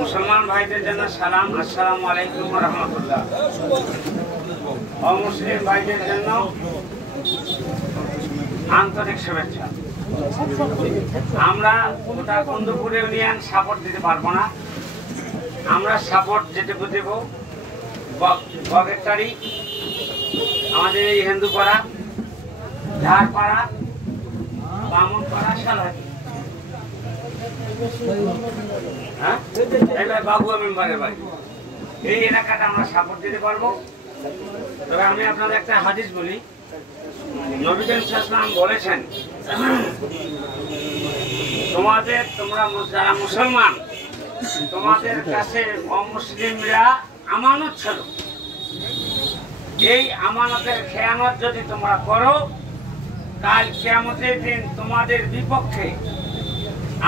মুসলমান ভাইদের জন্য সালাম, আসসালামু আলাইকুম ওয়া রাহমাতুল্লাহ। অমুসলিম ভাইদের জন্য আন্তরিক শুভেচ্ছা। আমরা গোটা কুন্দপুর ইউনিয়ন সাপোর্ট দিতে পারবো না। আমরা সাপোর্ট যেটুকু দেব বগেরটারি, আমাদের এই হিন্দুপাড়া, ঝাড়পাড়া, বামুনপাড়া, সালহাটি, হ্যাঁ বাবুয়া মেম্বারের বাড়ি, এই এলাকাটা আমরা সাপোর্ট দিতে পারবো। তবে আমি আপনাদের একটা হাদিস বলি। নবী করিম সাল্লাল্লাহু আলাইহি ওয়াসাল্লাম বলেছেন, তোমরা যারা মুসলমান, তোমাদের কাছে অমুসলিমরা আমানত ছিল। এই আমানতের খেয়ানত যদি তোমরা করো, কাল কিয়ামতের দিন তোমাদের বিপক্ষে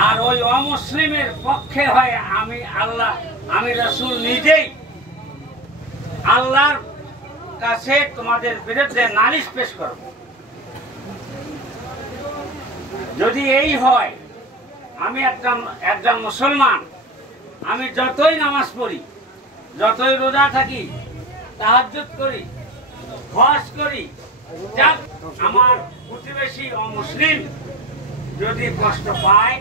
আর ওই অমুসলিমের পক্ষে হয় আমি রাসূল নিজেই আল্লাহর কাছে তোমাদের বিরুদ্ধে নালিশ পেশ করব। যদি এই হয়, আমি একজন মুসলমান, আমি যতই নামাজ পড়ি, যতই রোজা থাকি, তাহাজ্জুদ করি, হজ করি, যাক আমার প্রতিবেশী অমুসলিম যদি কষ্ট পায়,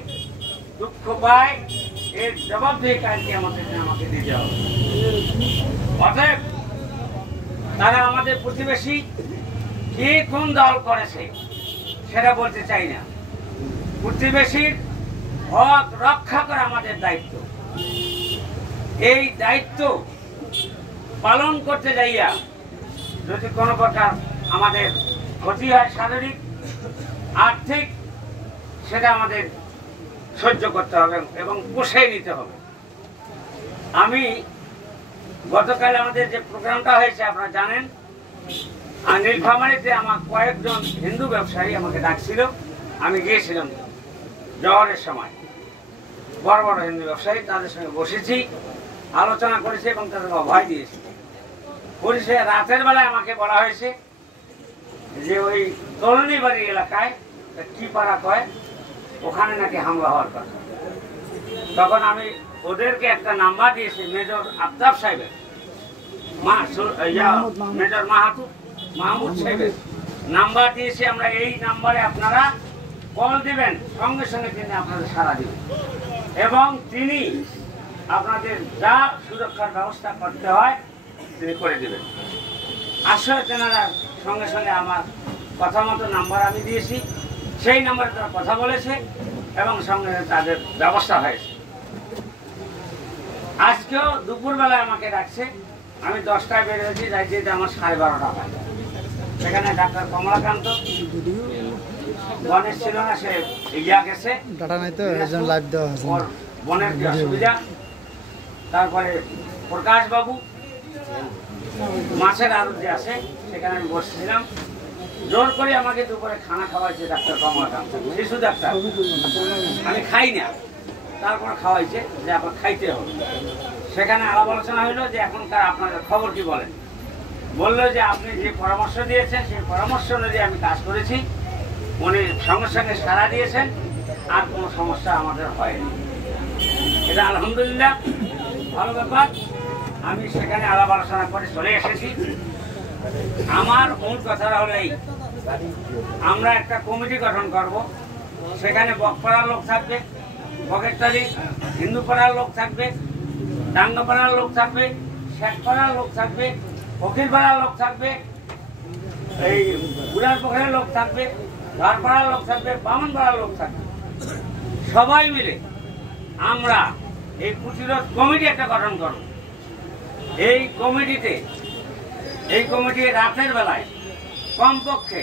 দুঃখ পায়, এর জবাবদিহি কালকে আমাকে দিতে হবে। অতএব তারা আমাদের প্রতিবেশী কে কোন দল করেছে সেটা বলতে চাই না। প্রতিবেশীর হক রক্ষা করা আমাদের দায়িত্ব। এই দায়িত্ব পালন করতে যাইয়া যদি কোনো প্রকার আমাদের ক্ষতি হয়, শারীরিক, আর্থিক, সেটা আমাদের সহ্য করতে হবে এবং পোষাই নিতে হবে। আমি গতকাল আমাদের যে প্রোগ্রামটা হয়েছে আপনারা জানেন, আর নীলফামারীতে আমার কয়েকজন হিন্দু ব্যবসায়ী আমাকে ডাকছিল, আমি গিয়েছিলাম জহরের সময়। বড় বড় হিন্দু ব্যবসায়ী, তাদের সঙ্গে বসেছি, আলোচনা করেছি এবং তাদেরকে অভয় দিয়েছি। পুলিশে রাতের বেলায় আমাকে বলা হয়েছে যে ওই তরুণী বাড়ি এলাকায় কি পাড়া কয়, ওখানে নাকি হামলা হওয়ার কথা। তখন আমি ওদেরকে একটা নাম্বার দিয়েছি, মেজর আফতাব সাহেবের, মেজর মাহমুদ সাহেবের নাম্বার দিয়েছি। আমরা এই নাম্বারে আপনারা কল দিবেন, সঙ্গে সঙ্গে তিনি আপনাদের সাড়া দিবেন এবং তিনি আপনাদের যা সুরক্ষার ব্যবস্থা করতে হয় তিনি করে দেবেন। আসলে তেনারা সঙ্গে সঙ্গে আমার কথা মতো নাম্বার আমি দিয়েছি, সেই নাম্বারে তারা কথা বলেছে এবং সঙ্গে তাদের ব্যবস্থা হয়েছে। আজকেও দুপুরবেলায় আমাকে ডাকছে, আমি 10টায় বেরিয়েছি, যাই যেতে আমার 12:30 হয়। সেখানে ডাক্তার কমলাকান্ত গণেশ ছিল না, সে ইয়া গেছে, ওর বোনের কি অসুবিধা। তারপরে প্রকাশ বাবু মাছের আড়ত যে আছে, সেখানে আমি বসেছিলাম। জোর করে আমাকে দুপুরে খানা খাওয়াইছে ডাক্তার কমলাকান্ত, শিশু ডাক্তার। আমি খাই না, তারপর খাওয়াইছে যে আপনার খাইতে হবে। সেখানে আলাপ আলোচনা হইলো যে এখনকার আপনাদের খবর কি বলেন। বললো যে আপনি যে পরামর্শ দিয়েছেন সেই পরামর্শ অনুযায়ী আমি কাজ করেছি, উনি সঙ্গে সঙ্গে সাড়া দিয়েছেন, আর কোনো সমস্যা আমাদের হয়নি। এটা আলহামদুলিল্লাহ ভালো ব্যাপার। আমি সেখানে আলাপ আলোচনা করে চলে এসেছি। আমার মূল কথাটা হলো এই, আমরা একটা কমিটি গঠন করব। সেখানে বকপাড়ার লোক থাকবে, বগেরটারি হিন্দু পাড়ার লোক থাকবে, ডাঙ্গাপাড়ার লোক থাকবে, শেখপাড়ার লোক থাকবে, ফকিরপাড়ার লোক থাকবে, এই বুড়ার পুকুরের লোক থাকবে, ঝাড়পাড়ার লোক থাকবে, বামনপাড়ার লোক থাকবে। সবাই মিলে আমরা এই প্রতিরোধ কমিটি একটা গঠন করব। এই কমিটি রাতের বেলায় কমপক্ষে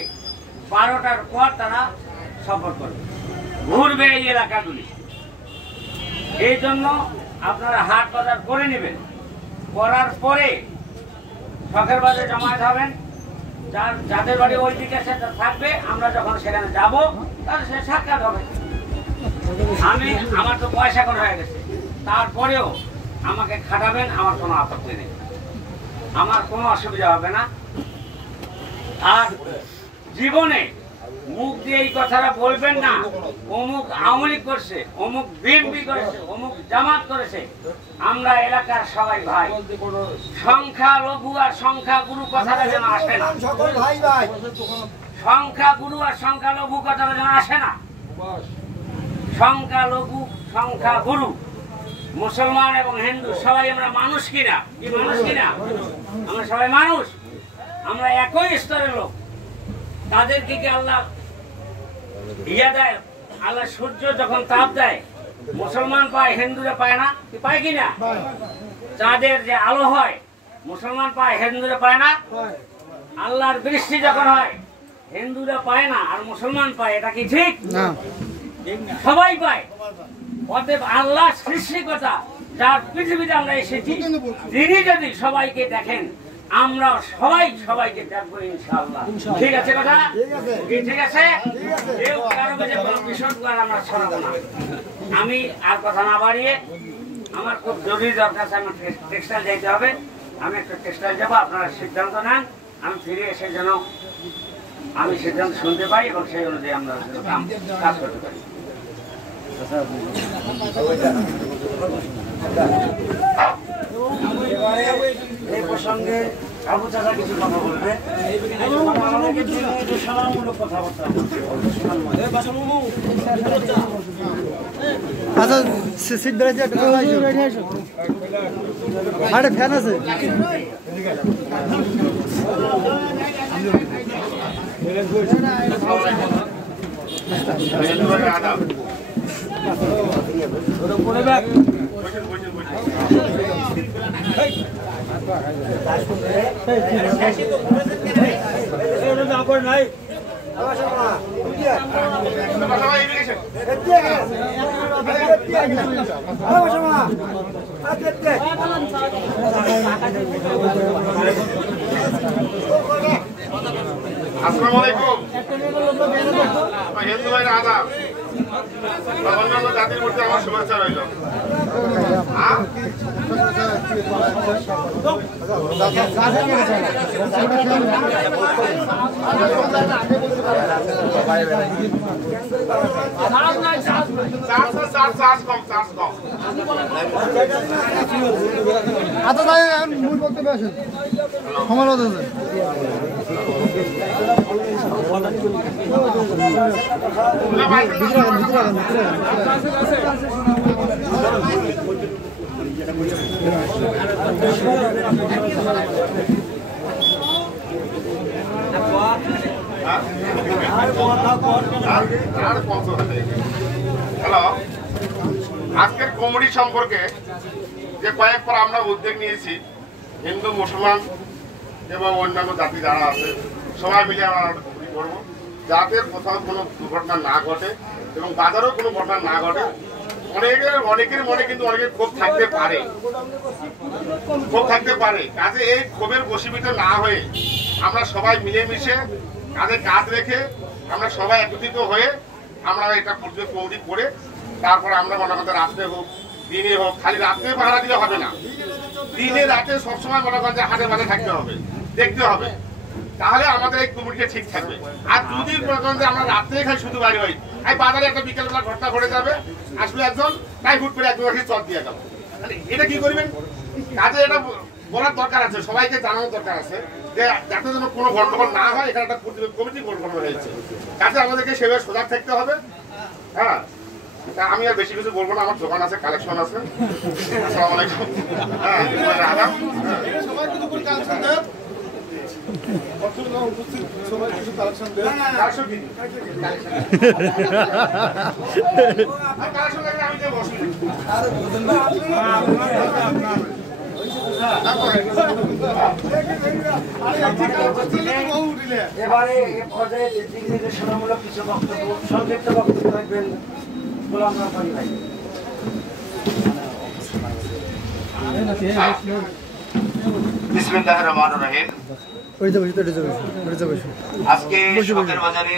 12টার পর তারা সফর করবে, ঘুরবে এই এলাকাগুলি। এই জন্য আপনারা হাট বাজার করে নেবেন, করার পরে শখের বাজারে জমায়েত হবেন। যাদের বাড়ি ওই দিকে সেটা থাকবে, আমরা যখন সেখানে যাব তাহলে সে সাক্ষাৎ হবে। আমার তো পয়সা করে হয়ে গেছে, তারপরেও আমাকে খাটাবেন, আমার কোনো আপত্তি নেই। আমার কোনো অসুবিধা হবে না। আর জীবনে মুখ দিয়ে এই কথাটা বলবেন না অমুক আওয়ামী লীগ করছে, অমুক বিএনপি করেছে, অমুক জামাত করেছে। আমরা এলাকার সবাই ভাই। সংখ্যা লঘু আর সংখ্যা গুরু কথাটা যেন আসে না। সংখ্যা গুরু আর সংখ্যা লঘু কথাটা যেন আসে না। সংখ্যা লঘু সংখ্যা গুরু, মুসলমান এবং হিন্দু সবাই আমরা মানুষ কিনা, কি মানুষ কিনা? আমরা সবাই মানুষ, আমরা একই স্তরের লোক। তাদেরকে কি আল্লাহ ইয়া দেয়? আল্লাহ সূর্য যখন তাপ দেয় মুসলমান পায়, হিন্দুরা পায় না? কি পায় কিনা? চাঁদের যে আলো হয় মুসলমান পায়, হিন্দুরা পায় না? আল্লাহর বৃষ্টি যখন হয় হিন্দুরা পায় না আর মুসলমান পায়, এটা কি ঠিক? সবাই পায়। অতএব আল্লাহ সৃষ্টিকর্তা যার পৃথিবীতে আমরা এসেছি, তিনি যদি সবাইকে দেখেন, আমরা সবাই সবাইকে দেখবো ইনশাআল্লাহ। ঠিক আছে কথা? ঠিক আছে। কেউ কারো কাছে কোনো বিষয় আমরা ছড়াবো না। আমি আর কথা না বাড়িয়ে, আমার খুব জরুরি দরকার আছে, আমার টেক্সটাইল যাইতে হবে। আমি একটা টেক্সটাইল যাবো, আপনারা সিদ্ধান্ত নেন। আমি ফিরে এসে যেন আমি সিদ্ধান্ত শুনতে পাই এবং সেই অনুযায়ী আমরা কাজ করতে পারি। এই প্রসঙ্গে আবু চাচা কিছু কথা বলবে। আচ্ছা, সিট বেড়েছে, আরে ফ্যান আছে। আসসালামু আলাইকুম। হিন্দু ভাইরা আদাব। অন্যান্য জাতির মধ্যে আমার শুভেচ্ছা রইল। আচ্ছা তাই এখন মূল বক্তব্যে আসেন। সমালোচনা হ্যালো, আজকের কমিটি সম্পর্কে যে কয়েকবার আমরা উদ্যোগ নিয়েছি, হিন্দু মুসলমান এবং অন্যান্য জাতি যারা আছে সবাই মিলে আমরা করবো, যাতে কোথাও কোনো দুর্ঘটনা না ঘটে এবং বাজারেও কোনো ঘটনা না ঘটে। অনেকের মনে কিন্তু অনেকের ক্ষোভ থাকতে পারে, কাজে এই ক্ষোভের বশীভূত না হয়ে আমরা সবাই মিলেমিশে কাজে কাজ রেখে আমরা সবাই একত্রিত হয়ে আমরা এটা পর্যন্ত কমিটি করে তারপরে আমরা মনে করতে রাত্রে হোক দিনে হোক, খালি রাত্রে পাহারা দিলে হবে না, দিনে রাতে সবসময় মনে করেন যে হাটে বাজে থাকতে হবে, দেখতে হবে, তাহলে আমাদের এই কমিটিটা ঠিক থাকবে। আর যদি আমরা রাত্রে খাই শুধু বাড়ি হই, এই বাজারে একটা বিকেলবেলা ঘটনা ঘটে যাবে, আসলে একজন তাই হুট করে একজন চট দিয়ে গেল, এটা কি করবেন? কাজে এটা বলার দরকার আছে, সবাইকে জানানোর দরকার আছে যে যাতে যেন কোনো গন্ডগোল না হয়। এখানে একটা কমিটি গঠন হয়েছে, কাজে আমাদেরকে সেভাবে সজাগ থাকতে হবে। হ্যাঁ, আমি আর বেশি কিছু বলবো না, আমার দোকান আছে, কালেকশন আছে। আসসালামু আলাইকুম। এবারে পর্যায়ে দিক নির্দেশনামূলক কিছু বক্তব্য, সংক্ষিপ্ত বক্তব্য রাখবেন গোলাম রব্বানী ভাই। বিসমিল্লাহির রহমানির রহিম। আজকে শখের বাজারে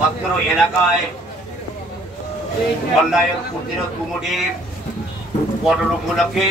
মাত্র এলাকায় অন্যায়ের প্রতিরোধ কমিটির গঠন উপলক্ষে